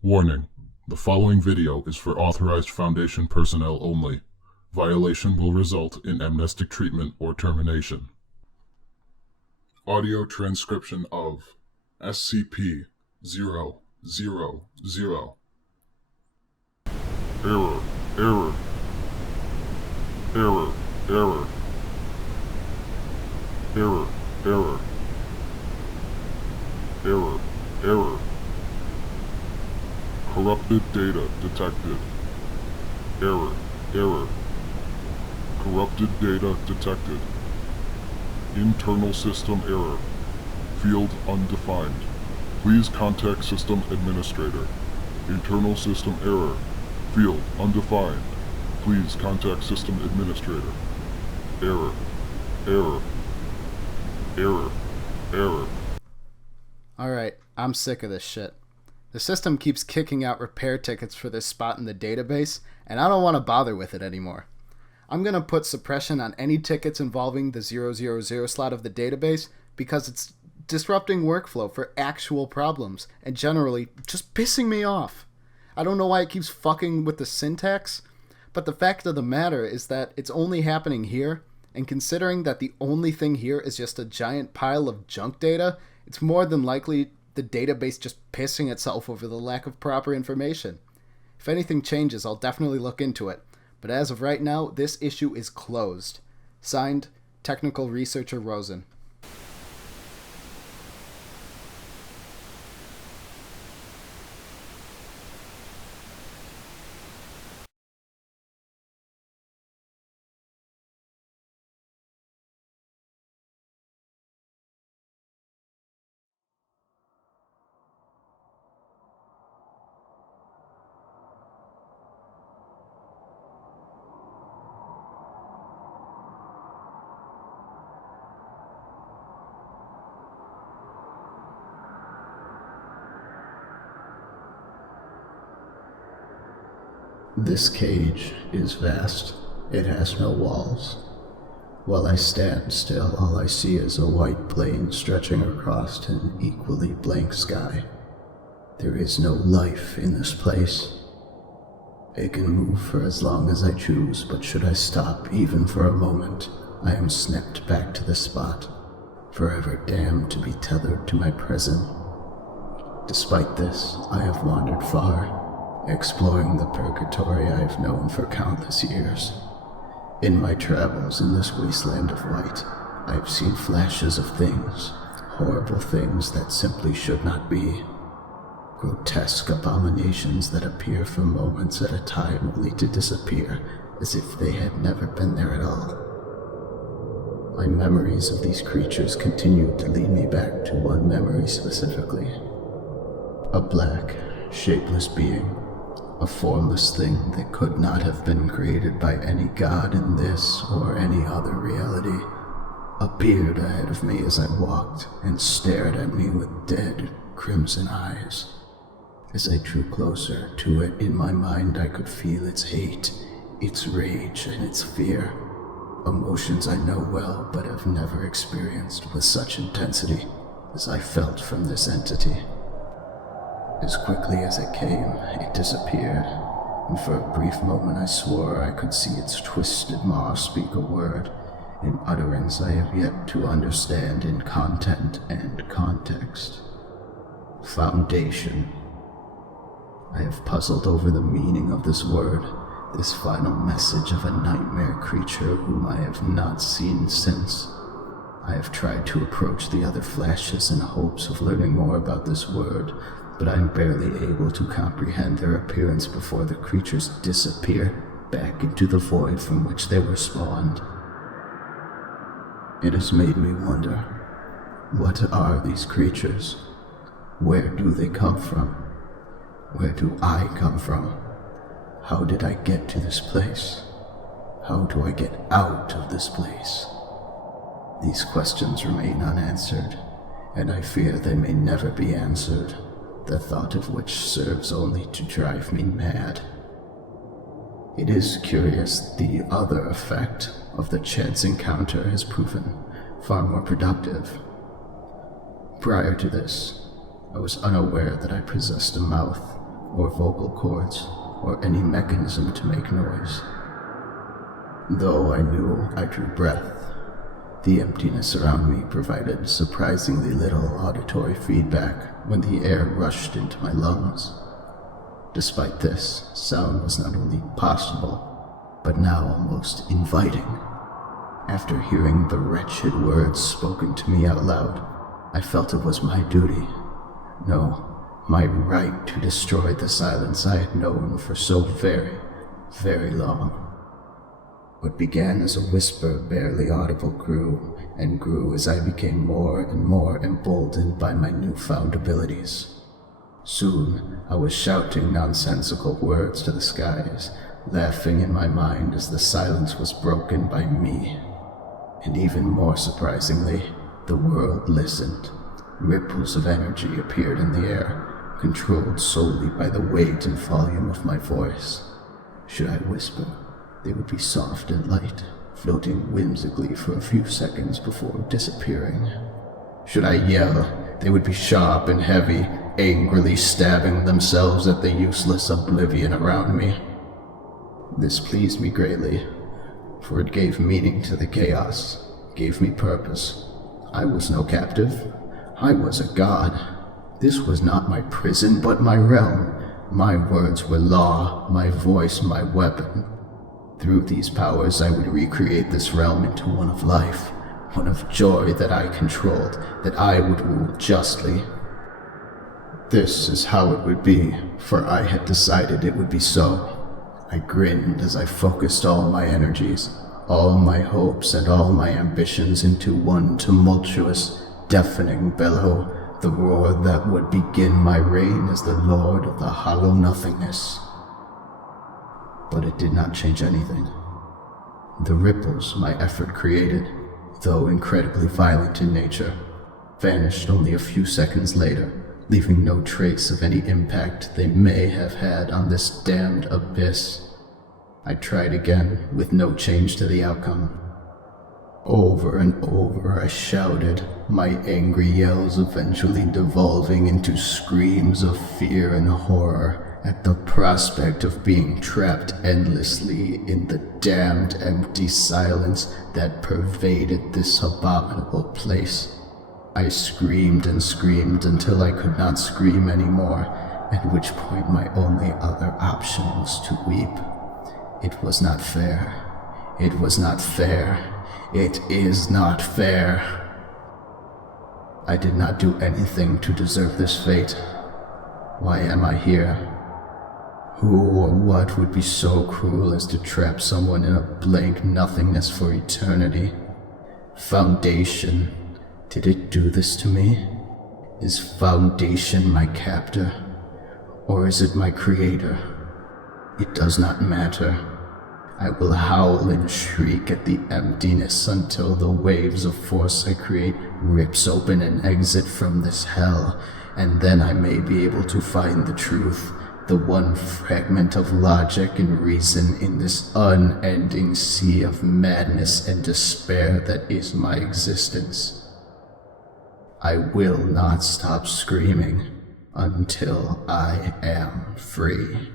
Warning: the following video is for authorized Foundation personnel only. Violation will result in amnestic treatment or termination. Audio transcription of SCP-000. Error, error, error, error, error, error, error, error. Corrupted data detected. Error, error. Corrupted data detected. Internal system error. Field undefined. Please contact system administrator. Internal system error. Field undefined. Please contact system administrator. Error, error, error, error. Alright, I'm sick of this shit. The system keeps kicking out repair tickets for this spot in the database, and I don't want to bother with it anymore. I'm going to put suppression on any tickets involving the 000 slot of the database because it's disrupting workflow for actual problems and generally just pissing me off. I don't know why it keeps fucking with the syntax, but the fact of the matter is that it's only happening here, and considering that the only thing here is just a giant pile of junk data, it's more than likely the database just pissing itself over the lack of proper information. If anything changes, I'll definitely look into it, but as of right now, this issue is closed. Signed, Technical Researcher Rosen. This cage is vast. It has no walls. While I stand still, all I see is a white plane stretching across an equally blank sky. There is no life in this place. I can move for as long as I choose, but should I stop even for a moment, I am snapped back to the spot, forever damned to be tethered to my prison. Despite this, I have wandered far, exploring the purgatory I have known for countless years. In my travels in this wasteland of light, I have seen flashes of things, horrible things that simply should not be. Grotesque abominations that appear for moments at a time only to disappear as if they had never been there at all. My memories of these creatures continue to lead me back to one memory specifically. A black, shapeless being, a formless thing that could not have been created by any god in this or any other reality, appeared ahead of me as I walked and stared at me with dead, crimson eyes. As I drew closer to it, in my mind I could feel its hate, its rage, and its fear. Emotions I know well but have never experienced with such intensity as I felt from this entity. As quickly as it came, it disappeared, and for a brief moment I swore I could see its twisted maw speak a word, an utterance I have yet to understand in content and context. Foundation. I have puzzled over the meaning of this word, this final message of a nightmare creature whom I have not seen since. I have tried to approach the other flashes in hopes of learning more about this word, but I am barely able to comprehend their appearance before the creatures disappear back into the void from which they were spawned. It has made me wonder, what are these creatures? Where do they come from? Where do I come from? How did I get to this place? How do I get out of this place? These questions remain unanswered, and I fear they may never be answered, the thought of which serves only to drive me mad. It is curious the other effect of the chance encounter has proven far more productive. Prior to this, I was unaware that I possessed a mouth or vocal cords, or any mechanism to make noise. Though I knew I drew breath, the emptiness around me provided surprisingly little auditory feedback when the air rushed into my lungs. Despite this, sound was not only possible, but now almost inviting. After hearing the wretched words spoken to me out loud, I felt it was my duty, no, my right to destroy the silence I had known for so very, very long. What began as a whisper barely audible grew and grew as I became more and more emboldened by my newfound abilities. Soon, I was shouting nonsensical words to the skies, laughing in my mind as the silence was broken by me. And even more surprisingly, the world listened. Ripples of energy appeared in the air, controlled solely by the weight and volume of my voice. Should I whisper, they would be soft and light, floating whimsically for a few seconds before disappearing. Should I yell, they would be sharp and heavy, angrily stabbing themselves at the useless oblivion around me. This pleased me greatly, for it gave meaning to the chaos, gave me purpose. I was no captive. I was a god. This was not my prison, but my realm. My words were law, my voice my weapon. Through these powers I would recreate this realm into one of life, one of joy that I controlled, that I would rule justly. This is how it would be, for I had decided it would be so. I grinned as I focused all my energies, all my hopes and all my ambitions into one tumultuous, deafening bellow, the roar that would begin my reign as the Lord of the Hollow Nothingness. But it did not change anything. The ripples my effort created, though incredibly violent in nature, vanished only a few seconds later, leaving no trace of any impact they may have had on this damned abyss. I tried again, with no change to the outcome. Over and over I shouted, my angry yells eventually devolving into screams of fear and horror at the prospect of being trapped endlessly in the damned empty silence that pervaded this abominable place. I screamed and screamed until I could not scream anymore, at which point my only other option was to weep. It was not fair. It was not fair. It is not fair. I did not do anything to deserve this fate. Why am I here? Who or what would be so cruel as to trap someone in a blank nothingness for eternity? Foundation, did it do this to me? Is Foundation my captor? Or is it my creator? It does not matter. I will howl and shriek at the emptiness until the waves of force I create rips open an exit from this hell, and then I may be able to find the truth, the one fragment of logic and reason in this unending sea of madness and despair that is my existence. I will not stop screaming until I am free.